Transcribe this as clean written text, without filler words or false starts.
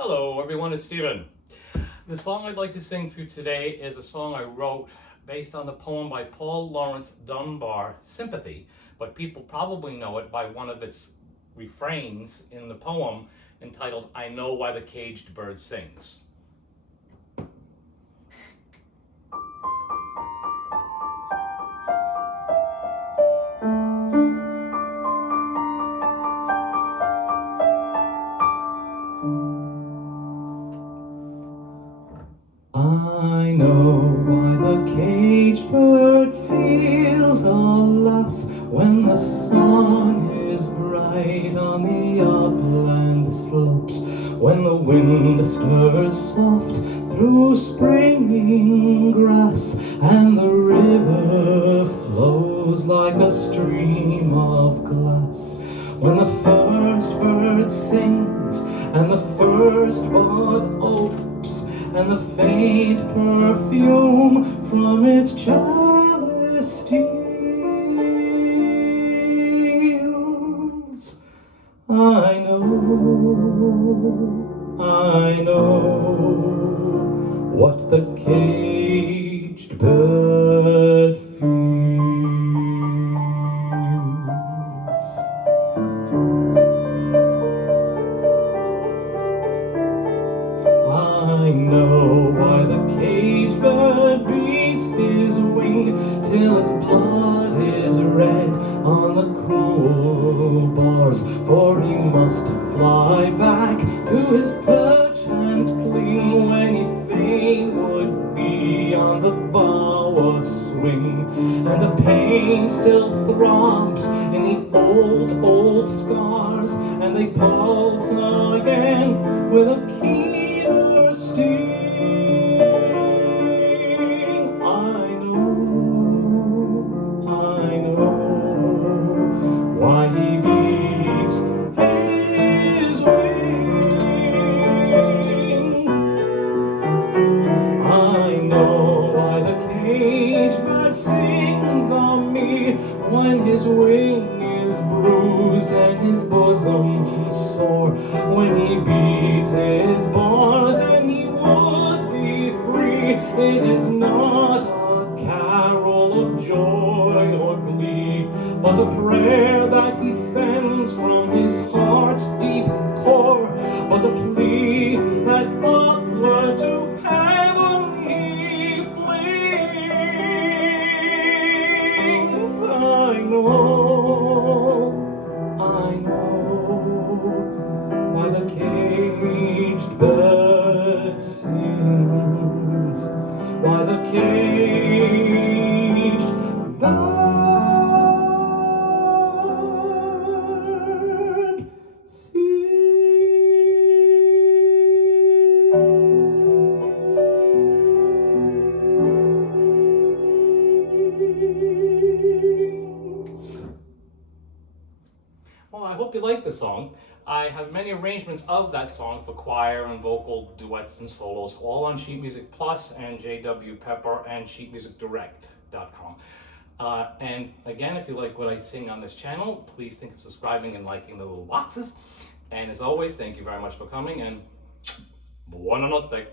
Hello everyone, it's Stephen. The song I'd like to sing for you today is a song I wrote based on the poem by Paul Laurence Dunbar, Sympathy, but people probably know it by one of its refrains in the poem entitled, I Know Why the Caged Bird Sings. I know why the caged bird feels alas when the sun is bright on the upland slopes, when the wind stirs soft through springing grass, and the river flows like a stream of glass. When the first bird sings and the first bud opes, and the faint perfume from its chalice steals, I know what the caged bird feels. I know why the caged bird beats his wing till its blood is red on the cruel bars, for he must fly back to his perch and cling when he fain would be on the bower swing. And the pain still throbs in the old scars, and they pulse again with a keener sting. I know why he beats his wing. I know why the caged bird sings on me when his wing is bruised and his bosom sore, when he beats his bars and he would be free. It is not a carol of joy or glee, but a prayer that he sends from his heart's deep core, but a plea that upward to heaven he flings. I know why the caged bird sings, why the caged bird sings. Well, I hope you like the song. I have many arrangements of that song for choir and vocal duets and solos, all on Sheet Music Plus and JW Pepper and sheetmusicdirect.com. And again, if you like what I sing on this channel, please think of subscribing and liking the little boxes. And as always, thank you very much for coming, and buonanotte.